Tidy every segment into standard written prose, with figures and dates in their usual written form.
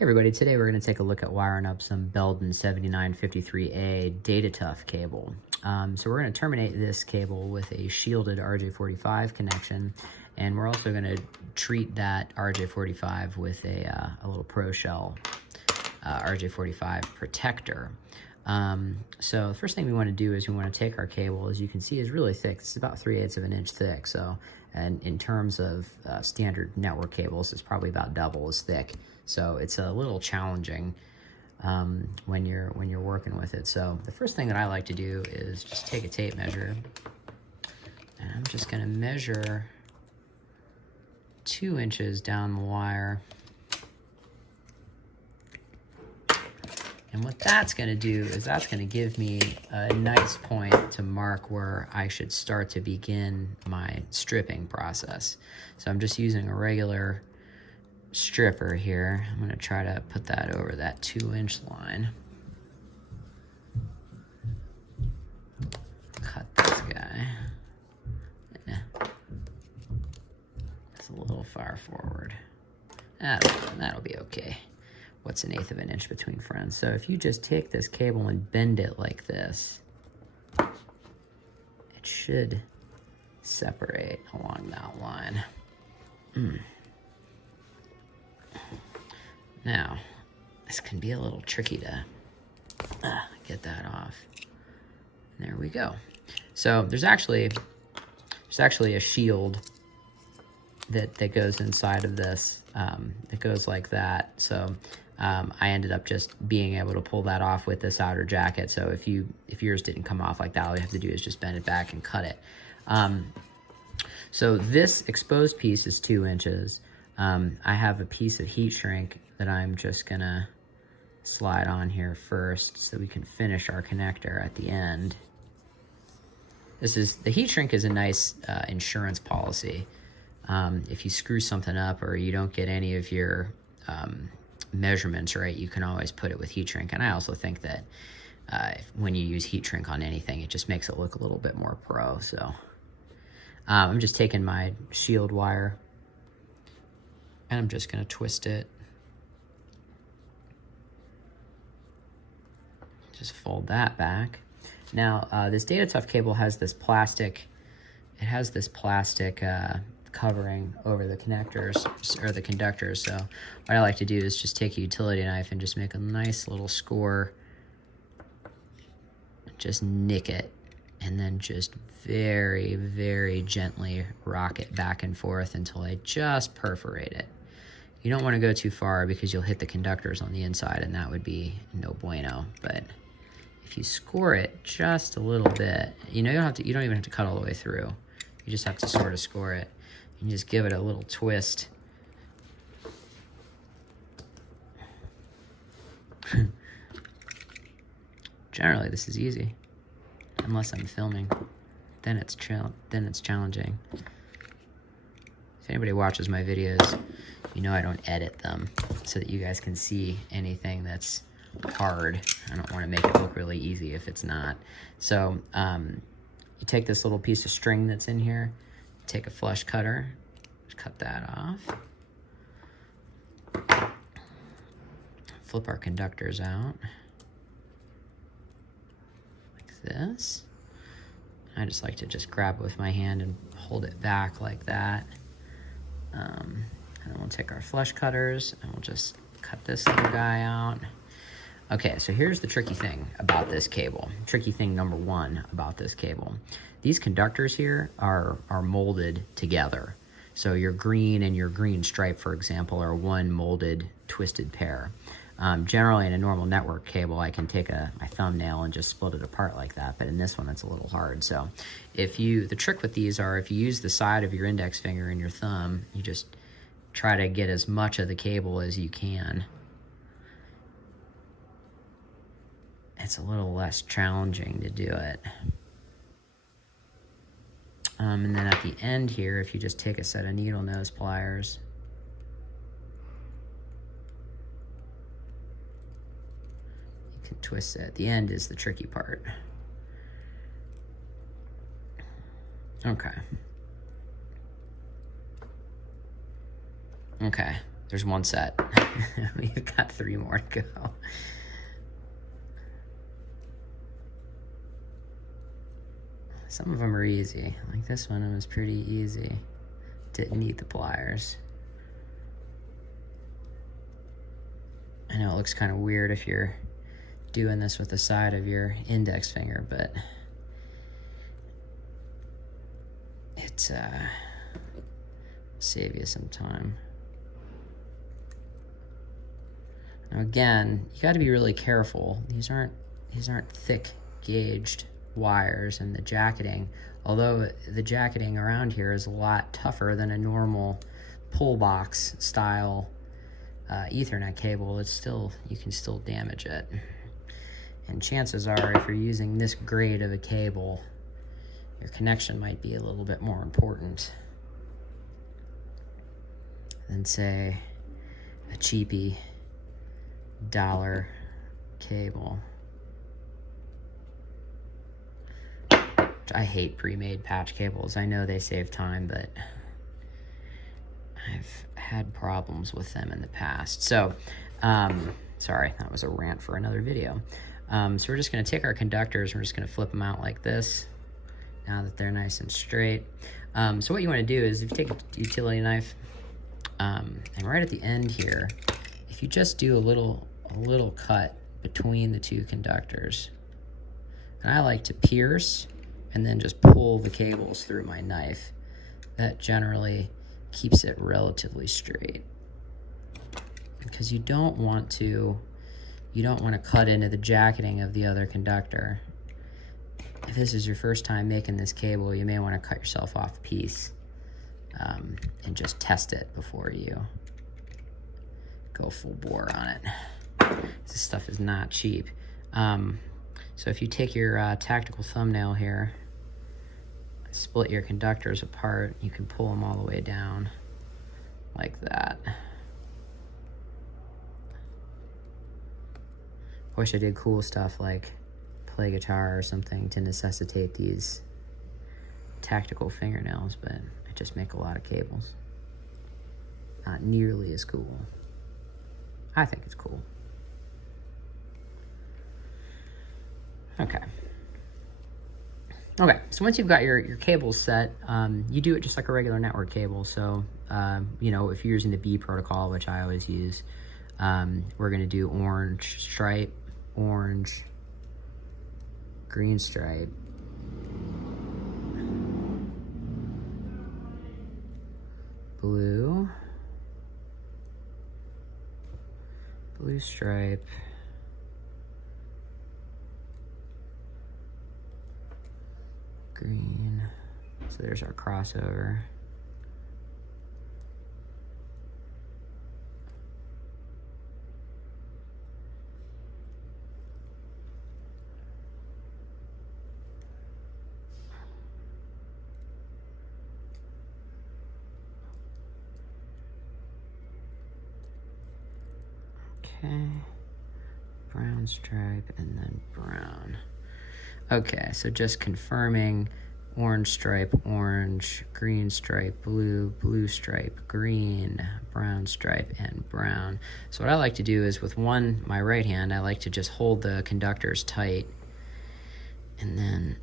Hey everybody, today we're going to take a look at wiring up some Belden 7953A Datatuff cable. So we're going to terminate this cable with a shielded RJ45 connection, and we're also going to treat that RJ45 with a little ProShell RJ45 protector. So the first thing we want to do is we want to take our cable, as you can see, is really thick. It's about 3/8 of an inch thick. So, and in terms of standard network cables, it's probably about double as thick. So it's a little challenging when you're working with it. So the first thing that I like to do is just take a tape measure, and I'm just going to measure 2 inches down the wire. And what that's going to do is that's going to give me a nice point to mark where I should start to begin my stripping process. So I'm just using a regular stripper here. I'm going to try to put that over that 2-inch line. Cut this guy. That's a little far forward. That'll be okay. What's 1/8 of an inch between friends? So if you just take this cable and bend it like this, it should separate along that line. Now, this can be a little tricky to get that off. There we go. So there's actually a shield that goes inside of this. It goes like that. So I ended up just being able to pull that off with this outer jacket. So if yours didn't come off like that, all you have to do is just bend it back and cut it. So this exposed piece is 2 inches. I have a piece of heat shrink that I'm just gonna slide on here first so we can finish our connector at the end. The heat shrink is a nice insurance policy. If you screw something up or you don't get any of your measurements right, you can always put it with heat shrink. And I also think that when you use heat shrink on anything, it just makes it look a little bit more pro. So I'm just taking my shield wire and I'm just going to twist it. Just fold that back. Now this Datatuff cable has this plastic. It has this plastic covering over the connectors or the conductors. So what I like to do is just take a utility knife and just make a nice little score. Just nick it, and then just very, very gently rock it back and forth until I just perforate it. You don't want to go too far because you'll hit the conductors on the inside, and that would be no bueno. But if you score it just a little bit, you don't even have to cut all the way through. You just have to sort of score it. And just give it a little twist. Generally, this is easy, unless I'm filming. Then it's challenging. If anybody watches my videos, you know I don't edit them so that you guys can see anything that's hard. I don't want to make it look really easy if it's not. So you take this little piece of string that's in here, take a flush cutter, cut that off, flip our conductors out like this. I just like to just grab it with my hand and hold it back like that. And then we'll take our flush cutters and we'll just cut this little guy out. Okay, so here's the tricky thing about this cable. Tricky thing number one about this cable. These conductors here are molded together. So your green and your green stripe, for example, are one molded twisted pair. Generally in a normal network cable, I can take my thumbnail and just split it apart like that, but in this one it's a little hard. So the trick with these are, if you use the side of your index finger and your thumb, you just try to get as much of the cable as you can. It's a little less challenging to do it. And then at the end here, if you just take a set of needle nose pliers, you can twist it. At the end is the tricky part. Okay. Okay, There's one set. We've got 3 more to go. Some of them are easy. Like this one was pretty easy. Didn't need the pliers. I know it looks kind of weird if you're doing this with the side of your index finger, but it's save you some time. Now again, you got to be really careful. These aren't thick gauged wires, and the jacketing, although the jacketing around here is a lot tougher than a normal pull box style Ethernet cable, it's still, you can still damage it. And chances are, if you're using this grade of a cable, your connection might be a little bit more important than, say, a cheapy dollar cable. I hate pre-made patch cables. I know they save time, but I've had problems with them in the past. So, sorry, that was a rant for another video. So we're just gonna take our conductors, we're just gonna flip them out like this, now that they're nice and straight. So what you wanna do is, if you take a utility knife, and right at the end here, if you just do a little cut between the 2 conductors, and I like to pierce and then just pull the cables through my knife. That generally keeps it relatively straight, because you don't want to cut into the jacketing of the other conductor. If this is your first time making this cable, you may want to cut yourself off a piece and just test it before you go full bore on it. This stuff is not cheap. So if you take your tactical thumbnail here, split your conductors apart, you can pull them all the way down like that. Wish I did cool stuff like play guitar or something to necessitate these tactical fingernails, but I just make a lot of cables. Not nearly as cool. I think it's cool. Okay, so once you've got your cables set, you do it just like a regular network cable. So, you know, if you're using the B protocol, which I always use, we're gonna do orange stripe, orange, green stripe, blue, blue stripe, green. So there's our crossover. Okay, brown stripe and then brown. Okay, so just confirming orange stripe, orange, green stripe, blue, blue stripe, green, brown stripe, and brown. So what I like to do is with my right hand, I like to just hold the conductors tight and then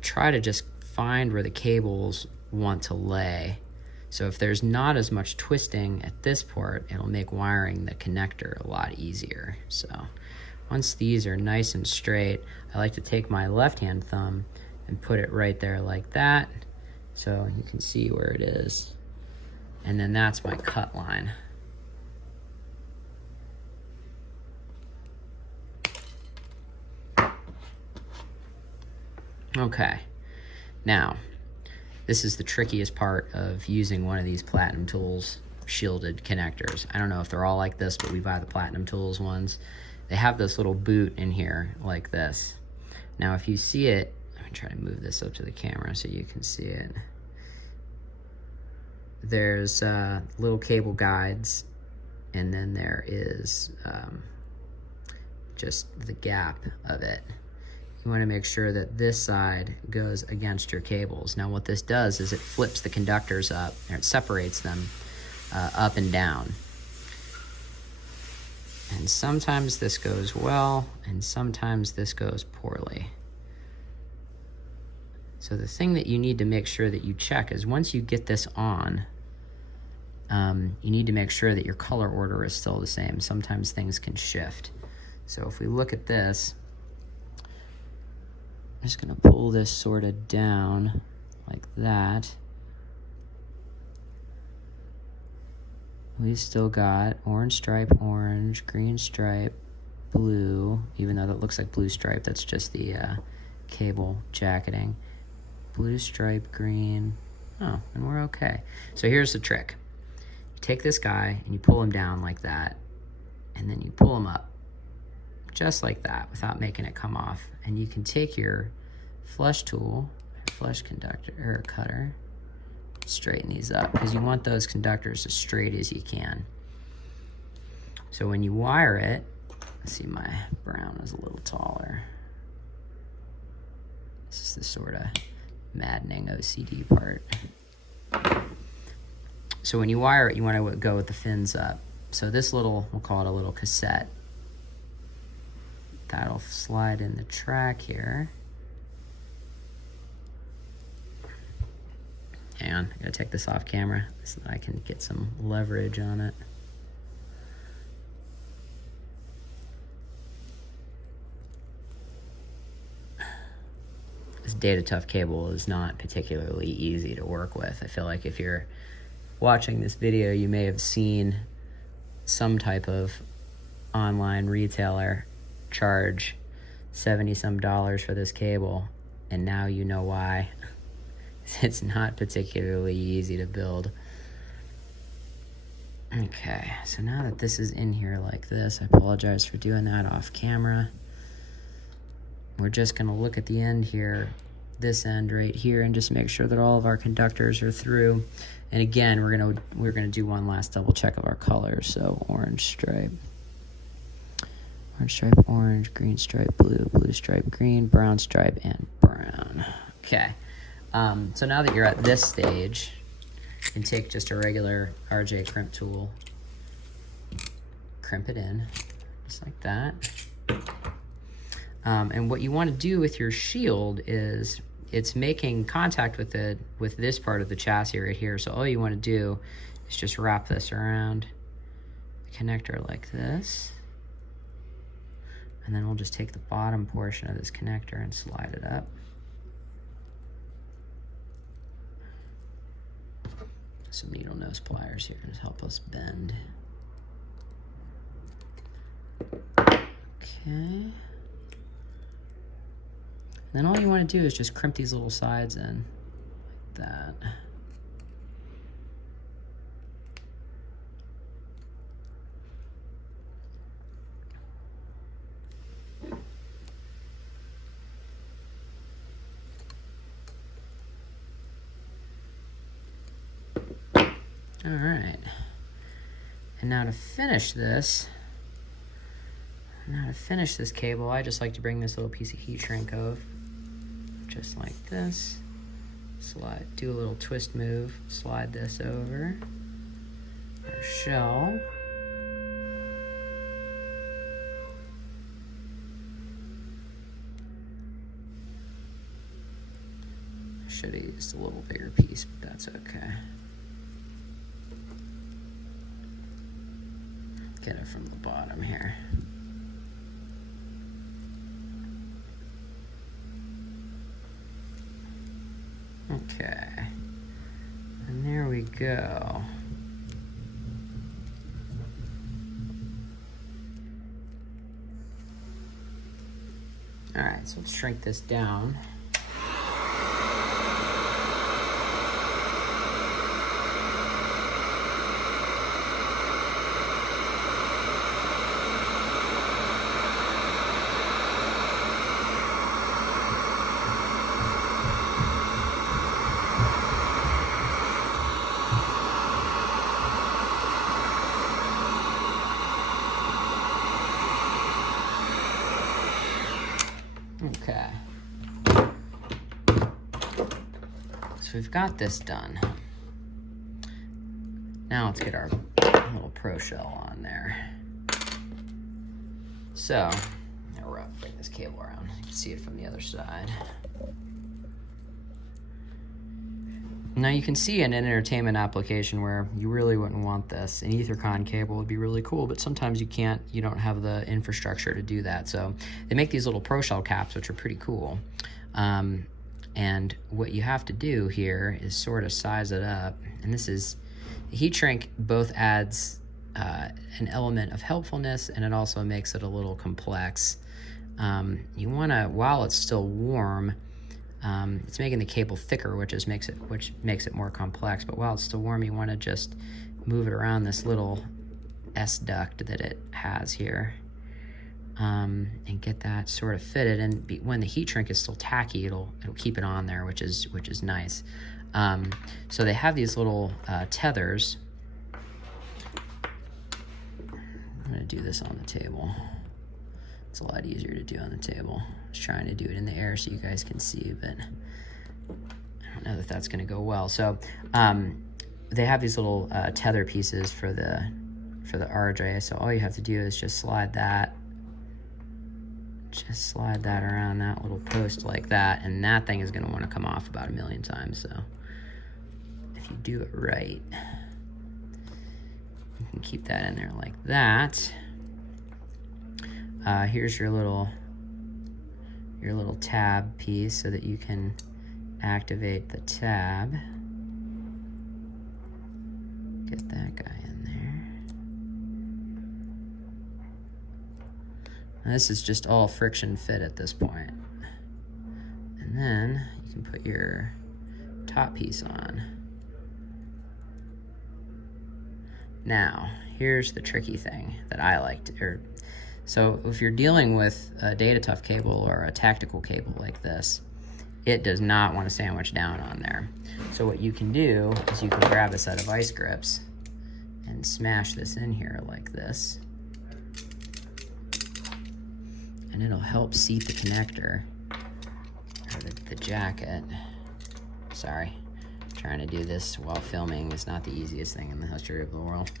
try to just find where the cables want to lay. So if there's not as much twisting at this port, it'll make wiring the connector a lot easier. So once these are nice and straight, I like to take my left-hand thumb and put it right there like that, so you can see where it is. And then that's my cut line. Okay, now, this is the trickiest part of using one of these Platinum Tools shielded connectors. I don't know if they're all like this, but we buy the Platinum Tools ones. They have this little boot in here like this. Now if you see it, let me try to move this up to the camera so you can see it. There's little cable guides, and then there is just the gap of it. You want to make sure that this side goes against your cables. Now what this does is it flips the conductors up, or it separates them up and down. And sometimes this goes well, and sometimes this goes poorly. So the thing that you need to make sure that you check is once you get this on, you need to make sure that your color order is still the same. Sometimes things can shift. So if we look at this, I'm just gonna pull this sort of down like that. We've still got orange stripe, orange, green stripe, blue, even though that looks like blue stripe, that's just the cable jacketing. Blue stripe, green, oh, and we're okay. So here's the trick. You take this guy and you pull him down like that, and then you pull him up, just like that, without making it come off. And you can take your flush tool, flush conductor, or cutter, straighten these up, because you want those conductors as straight as you can. So when you wire it, let's see, my brown is a little taller. This is the sort of maddening OCD part. So when you wire it, you want to go with the fins up. So this little, we'll call it a little cassette. That'll slide in the track here. Hang on, I gotta take this off camera so that I can get some leverage on it. This Datatuff cable is not particularly easy to work with. I feel like if you're watching this video, you may have seen some type of online retailer charge $70-some for this cable, and now you know why. It's not particularly easy to build. Okay, so now that this is in here like this, I apologize for doing that off camera. We're just gonna look at the end here, this end right here, and just make sure that all of our conductors are through. And again, we're gonna do one last double check of our colors. So orange stripe, orange, green stripe, blue, blue stripe, green, brown stripe, and brown. Okay, so now that you're at this stage, you can take just a regular RJ crimp tool, crimp it in, just like that. And what you want to do with your shield is it's making contact with this part of the chassis right here. So all you want to do is just wrap this around the connector like this. And then we'll just take the bottom portion of this connector and slide it up. Some needle nose pliers here to help us bend. Okay. Then all you want to do is just crimp these little sides in like that. All right. And now to finish this, cable, I just like to bring this little piece of heat shrink over, just like this. Slide, do a little twist move, slide this over our shell. I should have used a little bigger piece, but that's okay. Get it from the bottom here. Okay, and there we go. All right, so let's shrink this down. Okay, so we've got this done. Now let's get our little ProShell on there. So, now we're up, bring this cable around. You can see it from the other side. Now you can see in an entertainment application where you really wouldn't want this. An Ethercon cable would be really cool, but sometimes you don't have the infrastructure to do that. So they make these little ProShell caps, which are pretty cool. And what you have to do here is sort of size it up. And this is, the heat shrink both adds an element of helpfulness, and it also makes it a little complex. You wanna, while it's still warm, it's making the cable thicker, which makes it more complex. But while it's still warm, you want to just move it around this little S duct that it has here, and get that sort of fitted. And when the heat shrink is still tacky, it'll keep it on there, which is nice. So they have these little tethers. I'm gonna do this on the table. It's a lot easier to do on the table. I was trying to do it in the air so you guys can see, but I don't know that that's gonna go well. So they have these little tether pieces for the RJ. So all you have to do is just slide that around that little post like that, and that thing is gonna wanna come off about 1,000,000 times. So if you do it right, you can keep that in there like that. Here's your little tab piece so that you can activate the tab. Get that guy in there. And this is just all friction fit at this point. And then you can put your top piece on. Now, here's the tricky thing that I like to, so if you're dealing with a Datatuff cable or a tactical cable like this, it does not want to sandwich down on there. So what you can do is you can grab a set of vice grips and smash this in here like this. And it'll help seat the connector, or the jacket. Sorry, trying to do this while filming is not the easiest thing in the history of the world.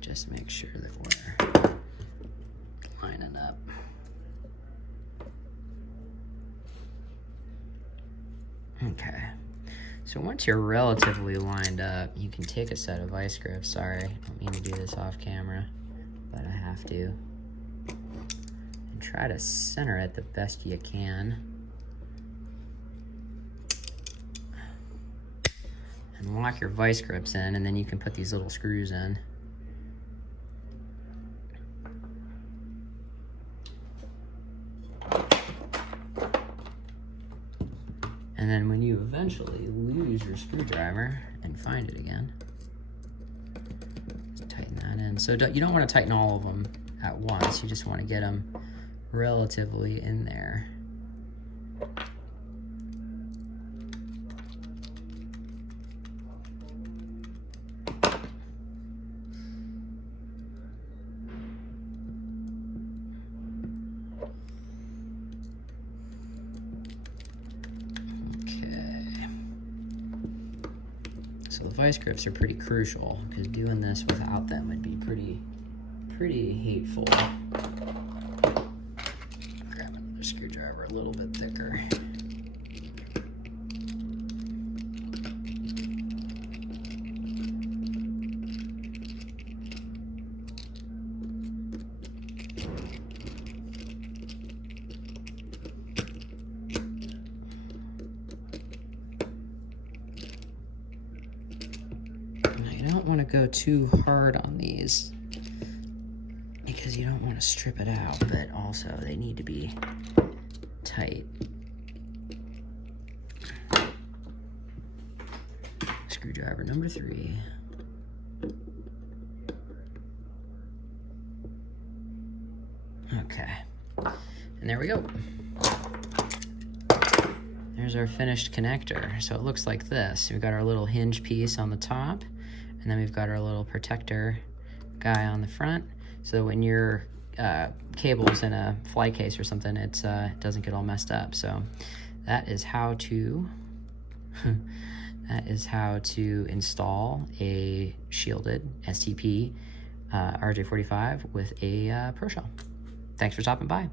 Just make sure that we're lining up. Okay, so once you're relatively lined up, you can take a set of vice grips. Sorry, I don't mean to do this off camera, but I have to. And try to center it the best you can. And lock your vice grips in, and then you can put these little screws in. And then when you eventually lose your screwdriver and find it again, just tighten that in. So you don't want to tighten all of them at once. You just want to get them relatively in there. So the vice grips are pretty crucial, because doing this without them would be pretty hateful. Grab another screwdriver a little bit thicker. You don't want to go too hard on these because you don't want to strip it out, but also they need to be tight. Screwdriver number 3. Okay, and there we go. There's our finished connector. So it looks like this. We've got our little hinge piece on the top, and then we've got our little protector guy on the front. So when your cable's in a flight case or something, it doesn't get all messed up. So that is how to install a shielded STP RJ45 with a ProShell. Thanks for stopping by.